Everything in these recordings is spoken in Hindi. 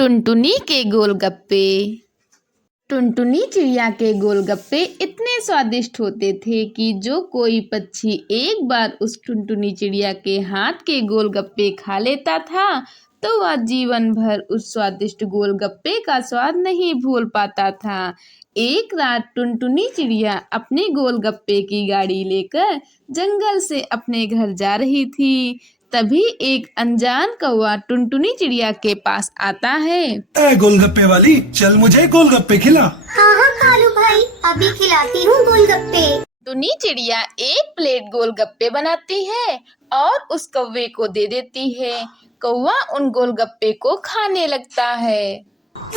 टुनटुनी के गोलगप्पे। टुनटुनी चिड़िया के गोलगप्पे इतने स्वादिष्ट होते थे कि जो कोई पक्षी एक बार उस टुनटुनी चिड़िया के हाथ के गोलगप्पे खा लेता था तो वह जीवन भर उस स्वादिष्ट गोलगप्पे का स्वाद नहीं भूल पाता था। एक रात टुनटुनी चिड़िया अपने गोलगप्पे की गाड़ी लेकर जंगल से अपने घर जा रही थी। तभी एक अनजान कौवा टुनटुनी चिड़िया के पास आता है। ए गोलगप्पे वाली, चल मुझे गोलगप्पे खिला। हाँ हाँ कालू भाई, अभी खिलाती हूँ गोलगप्पे। टुनटुनी चिड़िया एक प्लेट गोलगप्पे बनाती है और उस कौवे को दे देती है। कौवा उन गोलगप्पे को खाने लगता है।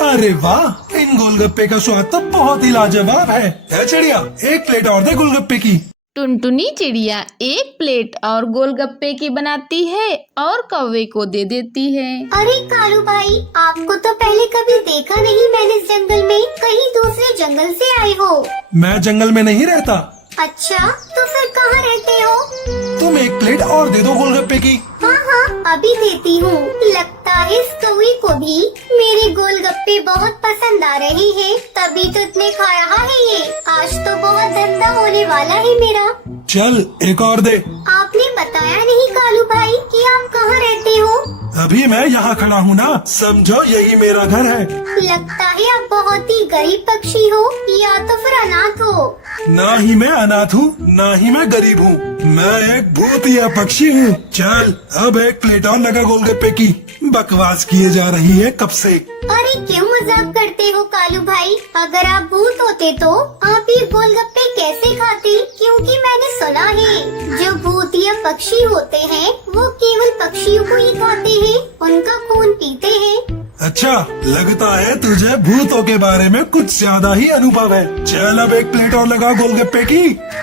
अरे वाह, इन गोलगप्पे का स्वाद तो बहुत ही लाजवाब है। ए चिड़िया, एक प्लेट और दे गोलगप्पे की। टुनटुनी चिड़िया एक प्लेट और गोलगप्पे की बनाती है और कौवे को दे देती है। अरे कालू भाई, आपको तो पहले कभी देखा नहीं मैंने इस जंगल में, कहीं दूसरे जंगल से आए हो? मैं जंगल में नहीं रहता। अच्छा, तो फिर कहाँ रहते हो? तुम एक प्लेट और दे दो गोलगप्पे की। हाँ हाँ, अभी देती हूँ। लगता है इस कौवे को भी मेरे गोलगप्पे बहुत पसंद आ रहे हैं, तभी तो इतने खा रहा है ये। आज तो बहुत धंधा होने वाला है मेरा। चल एक और दे। आपने बताया नहीं कालू भाई कि आप कहाँ रहते हो? अभी मैं यहाँ खड़ा हूँ ना, समझो यही मेरा घर है। लगता है आप बहुत ही गरीब पक्षी हो या तो फिर अनाथ हो। ना ही मैं अनाथ हूँ, ना ही मैं गरीब हूँ, मैं एक भूतिया पक्षी हूँ। चल अब एक प्लेट और लगा गोलगप्पे की। बकवास किए जा रही है कब से। अरे क्यों मजाक करते हो कालू भाई? अगर आप भूत होते तो आप ये गोलगप्पे कैसे खाते? क्योंकि मैंने सुना है जो भूतिया पक्षी होते हैं वो केवल पक्षियों को ही खाते हैं, उनका खून पीते हैं। अच्छा, लगता है तुझे भूतों के बारे में कुछ ज्यादा ही अनुभव है। चल अब एक प्लेट और लगा गोलगप्पे की।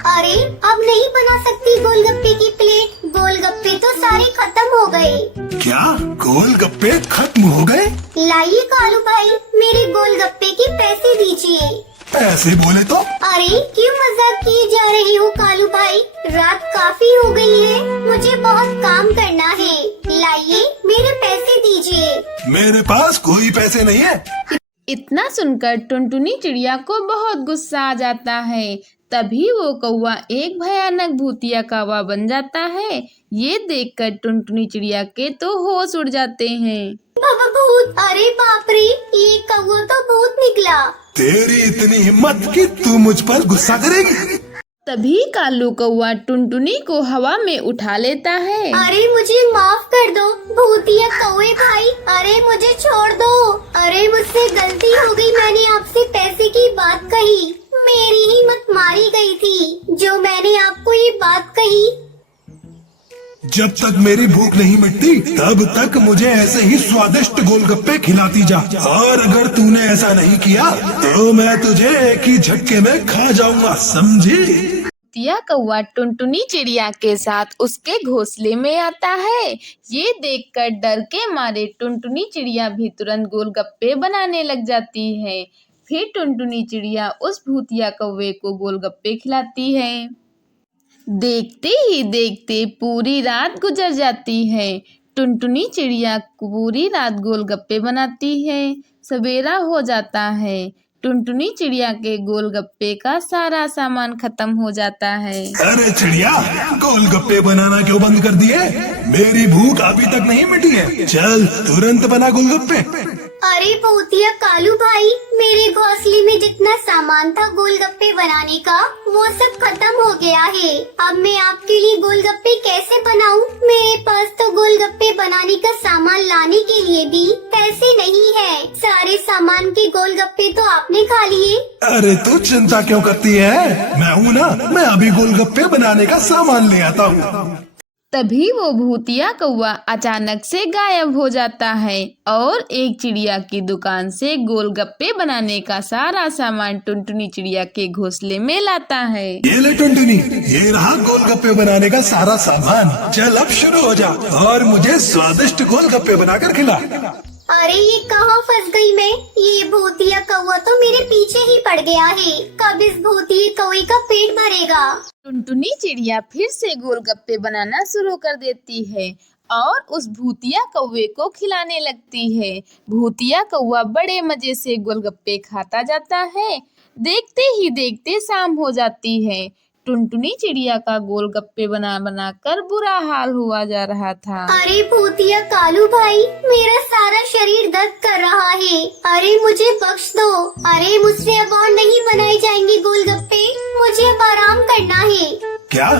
अरे अब नहीं बना सकती गोलगप्पे की प्लेट, गोलगप्पे तो सारे खत्म हो गए। क्या गोलगप्पे खत्म हो गए? लाइए कालू भाई, मेरे गोलगप्पे के पैसे दीजिए। पैसे बोले तो? अरे क्यों मजाक किए जा रही हो कालू भाई? रात काफी हो गई है, मुझे बहुत काम करना है। लाइए मेरे पैसे दीजिए। मेरे पास कोई पैसे नहीं है। इतना सुनकर टुनटुनी चिड़िया को बहुत गुस्सा आ जाता है। तभी वो कौवा एक भयानक भूतिया कौवा बन जाता है। ये देखकर टुनटुनी चिड़िया के तो होश उड़ जाते हैं। बाबा भूत! अरे बाप रे, ये कौवा तो भूत निकला। तेरी इतनी हिम्मत कि तू मुझ पर गुस्सा करेगी? तभी कालू कौवा टुनटुनी को हवा में उठा लेता है। अरे मुझे माफ कर दो भूतिया कौवे भाई, अरे मुझे छोड़ दो। अरे मुझसे गलती हो गई, मैंने आपसे पैसे की बात कही, मेरी हिम्मत मारी गई थी जो मैंने आपको ये बात कही। जब तक मेरी भूख नहीं मिटती तब तक मुझे ऐसे ही स्वादिष्ट गोलगप्पे खिलाती जा, और अगर तूने ऐसा नहीं किया तो मैं तुझे एक ही झटके में खा जाऊंगा, समझी? भूतिया कौवा टुनटुनी चिड़िया के साथ उसके घोंसले में आता है। ये देखकर डर के मारे टुनटुनी चिड़िया भी तुरंत गोलगप्पे बनाने लग जाती है। फिर टुनटुनी चिड़िया उस भूतिया कौवे को गोलगप्पे खिलाती है। देखते ही देखते पूरी रात गुजर जाती है। टुनटुनी चिड़िया पूरी रात गोलगप्पे बनाती है। सवेरा हो जाता है। टुनटुनी चिड़िया के गोलगप्पे का सारा सामान खत्म हो जाता है। अरे चिड़िया, गोलगप्पे बनाना क्यों बंद कर दिए? मेरी भूख अभी तक नहीं मिटी है, चल तुरंत बना गोलगप्पे। अरे भूतिया कालू भाई, मेरे घोंसले में जितना सामान था गोलगप्पे बनाने का वो सब खत्म हो गया है। अब मैं आपके लिए गोलगप्पे कैसे बनाऊं? मेरे पास तो गोलगप्पे बनाने का सामान लाने के लिए भी पैसे नहीं है। सारे सामान के गोलगप्पे तो आपने खा लिए। अरे तू चिंता क्यों करती है? मैं हूँ ना, मैं अभी गोलगप्पे बनाने का सामान ले आता हूँ। तभी वो भूतिया कौवा अचानक से गायब हो जाता है और एक चिड़िया की दुकान से गोलगप्पे बनाने का सारा सामान टुनटुनी चिड़िया के घोंसले में लाता है। ये ले टुनटुनी, ये रहा गोलगप्पे बनाने का सारा सामान। चल अब शुरू हो जा और मुझे स्वादिष्ट गोलगप्पे बनाकर खिला। अरे ये कहाँ फंस गई मैं? ये भूतिया कौवा तो मेरे पीछे ही पड़ गया है। कब इस भूतिया कौवे का पेट भरेगा? टुनटुनी चिड़िया फिर से गोलगप्पे बनाना शुरू कर देती है और उस भूतिया कौवे को खिलाने लगती है। भूतिया कौवा बड़े मजे से गोलगप्पे खाता जाता है। देखते ही देखते शाम हो जाती है। टुनटुनी चिड़िया का गोलगप्पे बना बना कर बुरा हाल हुआ जा रहा था। अरे भूतिया कालू भाई, मेरा सारा शरीर दर्द कर रहा है। अरे मुझे बख्श दो। अरे मुझसे अब और नहीं बनाए जाएंगे गोलगप्पे, मुझे अब आराम करना है। क्या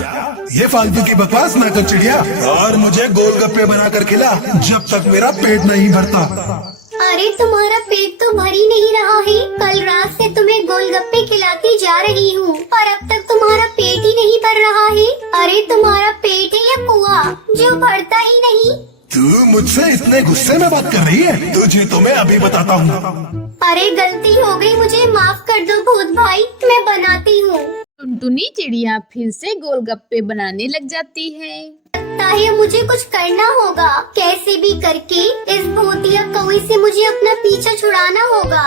ये फालतू की बकवास ना कर चिड़िया, और मुझे गोलगप्पे बना कर खिला जब तक मेरा पेट नहीं भरता। अरे तुम्हारा पेट तो भर ही नहीं रहा है। कल रात से तुम्हें गोलगप्पे खिलाती जा रही हूँ और अब तक तुम्हारा पेट ही नहीं भर रहा है। अरे तुम्हारा पेट है या कुआं जो भरता ही नहीं? तू मुझसे इतने गुस्से में बात कर रही है? तुझे तो मैं अभी बताता हूँ। अरे गलती हो गई, मुझे माफ कर दो भूत भाई, मैं बनाती हूँ। टुनटुनी चिड़िया फिर से गोलगप्पे बनाने लग जाती है। लगता है मुझे कुछ करना होगा। कैसे भी करके इस भूतिया कौवे से मुझे अपना पीछा छुड़ाना होगा।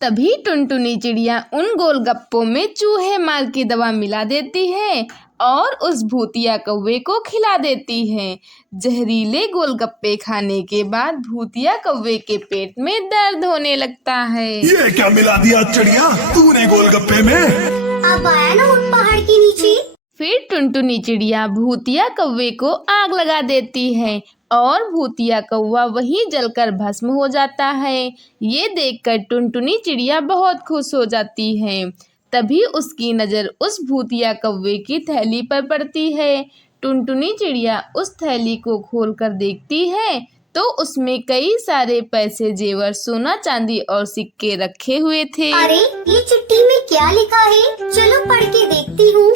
तभी टुनटुनी चिड़िया उन गोलगप्पों में चूहे मार की दवा मिला देती है और उस भूतिया कौवे को खिला देती है। जहरीले गोलगप्पे खाने के बाद भूतिया कौवे के पेट में दर्द होने लगता है। ये क्या मिला दिया चिड़िया तूने गोलगप्पे में? अब आया ना उन पहाड़ के नीचे। फिर टुनटुनी चिड़िया भूतिया कौवे को आग लगा देती है और भूतिया कौवा वहीं जलकर भस्म हो जाता है। ये देखकर टुनटुनी चिड़िया बहुत खुश हो जाती है। तभी उसकी नज़र उस भूतिया कौवे की थैली पर पड़ती है। टुनटुनी चिड़िया उस थैली को खोलकर देखती है तो उसमें कई सारे पैसे, जेवर, सोना, चांदी और सिक्के रखे हुए थे। अरे ये चिट्ठी में क्या लिखा है? चलो पढ़ के देखती हूँ।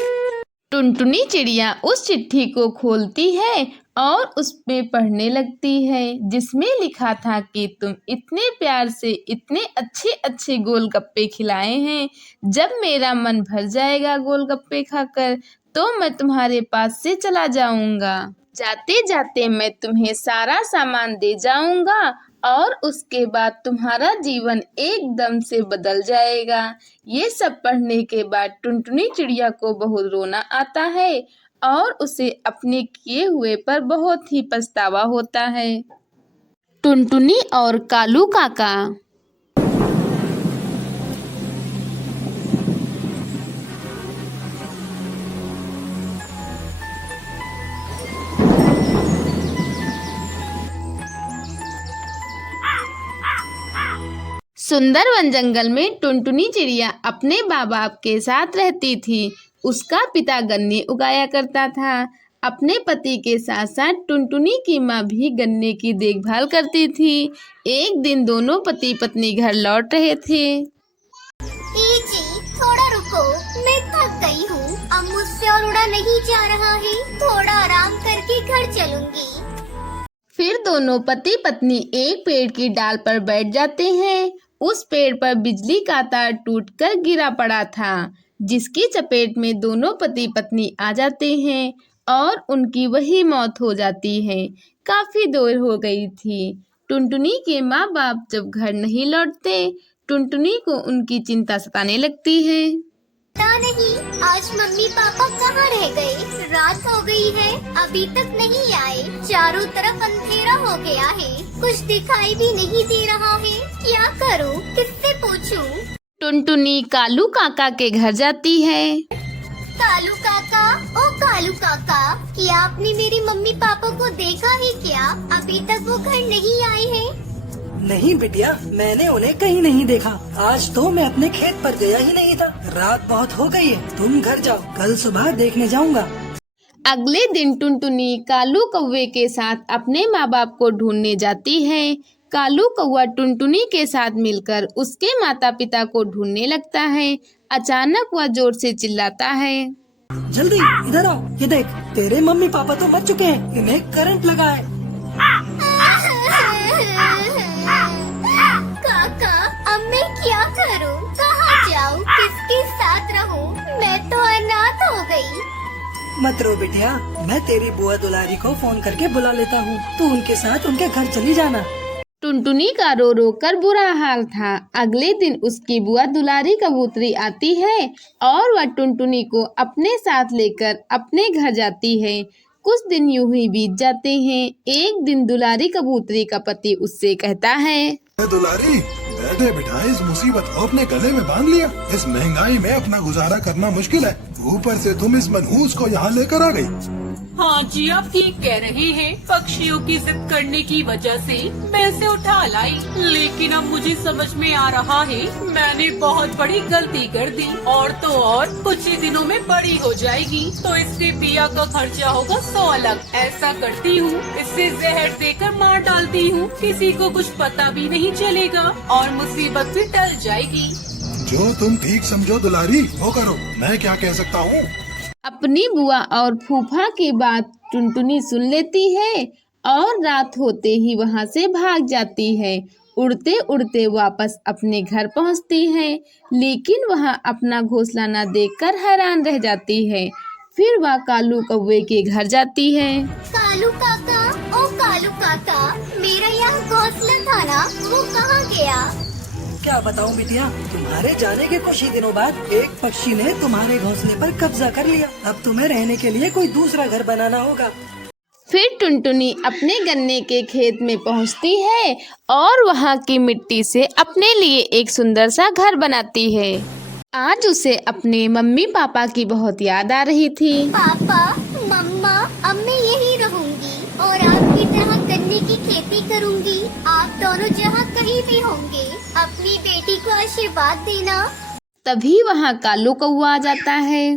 टुनटुनी चिड़िया उस चिट्ठी को खोलती है और उसमें पढ़ने लगती है, जिसमें लिखा था कि तुम इतने प्यार से इतने अच्छे अच्छे गोलगप्पे खिलाए हैं। जब मेरा मन भर जाएगा गोलगप्पे खाकर तो मैं तुम्हारे पास से चला जाऊंगा। जाते जाते मैं तुम्हें सारा सामान दे जाऊंगा और उसके बाद तुम्हारा जीवन एकदम से बदल जाएगा। ये सब पढ़ने के बाद टुनटुनी चिड़िया को बहुत रोना आता है और उसे अपने किए हुए पर बहुत ही पछतावा होता है। टुनटुनी और कालू काका। सुंदर वन जंगल में टुनटुनी चिड़िया अपने माँ बाप के साथ रहती थी। उसका पिता गन्ने उगाया करता था। अपने पति के साथ साथ टुनटुनी की माँ भी गन्ने की देखभाल करती थी। एक दिन दोनों पति पत्नी घर लौट रहे थे। जी थोड़ा रुको, मैं थक गई हूँ। अब मुझसे और उड़ा नहीं जा रहा है। थोड़ा आराम करके घर चलूंगी। फिर दोनों पति पत्नी एक पेड़ की डाल पर बैठ जाते हैं। उस पेड़ पर बिजली का तार टूटकर गिरा पड़ा था, जिसकी चपेट में दोनों पति पत्नी आ जाते हैं और उनकी वही मौत हो जाती है। काफी देर हो गई थी। टुनटुनी के माँ बाप जब घर नहीं लौटते, टुनटुनी को उनकी चिंता सताने लगती है। पता नहीं आज मम्मी पापा कहाँ रह गए। रात हो गई है, अभी तक नहीं आए। चारों तरफ अंधेरा हो गया है, कुछ दिखाई भी नहीं दे रहा है। क्या करूँ, किससे पूछूं? टुनटुनी कालू काका के घर जाती है। कालू काका, ओ कालू काका, क्या आपने मेरी मम्मी पापा को देखा है क्या? अभी तक वो घर नहीं आए हैं। नहीं बिटिया, मैंने उन्हें कहीं नहीं देखा। आज तो मैं अपने खेत पर गया ही नहीं था। रात बहुत हो गई है, तुम घर जाओ, कल सुबह देखने जाऊंगा। अगले दिन टुनटुनी कालू कौवे के साथ अपने माँ बाप को ढूंढने जाती है। कालू कौवा टुनटुनी के साथ मिलकर उसके माता पिता को ढूंढने लगता है। अचानक वह जोर से चिल्लाता है, जल्दी इधर आओ, ये देख, तेरे मम्मी पापा तो मर चुके हैं, इन्हें करंट लगा है। काका, अब मैं क्या करूं? कहाँ जाऊं? किसके साथ रहूं? मैं तो अनाथ हो गई। मत रो बिटिया, मैं तेरी बुआ दुलारी को फोन करके बुला लेता हूँ। तू उनके साथ उनके घर चली जाना। टुनटुनी का रो रो कर बुरा हाल था। अगले दिन उसकी बुआ दुलारी कबूतरी आती है और वह टुनटुनी को अपने साथ लेकर अपने घर जाती है। कुछ दिन यूं ही बीत जाते हैं। एक दिन दुलारी कबूतरी का पति उससे कहता है, दुलारी, बैठे बिठाए इस मुसीबत को अपने गले में बांध लिया। इस महंगाई में अपना गुजारा करना मुश्किल है, ऊपर से तुम इस मनहूस को यहाँ लेकर आ गई। हाँ जी, आप ठीक कह रहे हैं। पक्षियों की जिद करने की वजह से मैं इसे उठा लाई, लेकिन अब मुझे समझ में आ रहा है मैंने बहुत बड़ी गलती कर दी। और तो और कुछ ही दिनों में बड़ी हो जाएगी, तो इसके पिया का खर्चा होगा 100 अलग। ऐसा करती हूँ, इससे जहर देकर मार डालती हूँ, किसी को कुछ पता भी नहीं चलेगा और मुसीबत भी टल जाएगी। जो तुम ठीक समझो दुलारी वो करो, मैं क्या कह सकता हूँ। अपनी बुआ और फूफा की बात टुनटुनी सुन लेती है और रात होते ही वहाँ से भाग जाती है। उड़ते उड़ते वापस अपने घर पहुँचती है, लेकिन वहाँ अपना घोंसला न देखकर हैरान रह जाती है। फिर वह कालू कौवे के घर जाती है। कालू काका, ओ कालू काका, मेरा यहाँ घोंसला था ना, वो कहाँ गया? क्या बताऊं बिटिया, तुम्हारे जाने के कुछ ही दिनों बाद एक पक्षी ने तुम्हारे घोंसले पर कब्जा कर लिया। अब तुम्हें रहने के लिए कोई दूसरा घर बनाना होगा। फिर टुनटुनी अपने गन्ने के खेत में पहुंचती है और वहां की मिट्टी से अपने लिए एक सुंदर सा घर बनाती है। आज उसे अपने मम्मी पापा की बहुत याद आ रही थी। पापा, मम्मा, अब मैं यही रहूंगी और आपकी तरह गन्ने की खेती करूंगी। आप दोनों जहाँ कहीं भी होंगे, अपनी बेटी को आशीर्वाद देना। तभी वहाँ कालू कौवा आ जाता है।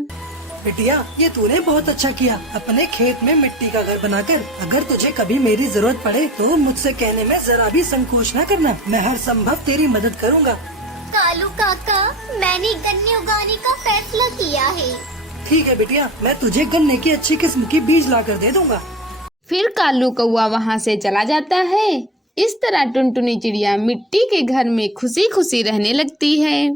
बिटिया, ये तूने बहुत अच्छा किया अपने खेत में मिट्टी का घर बनाकर। अगर तुझे कभी मेरी जरूरत पड़े तो मुझसे कहने में जरा भी संकोच न करना, मैं हर संभव तेरी मदद करूँगा। कालू काका, मैंने गन्ने उगाने का फैसला किया है। ठीक है बिटिया, मैं तुझे गन्ने की अच्छी किस्म की बीज ला कर दे दूंगा। फिर कालू कौवा वहाँ से चला जाता है। इस तरह टुनटुनी चिड़िया मिट्टी के घर में खुशी खुशी रहने लगती है।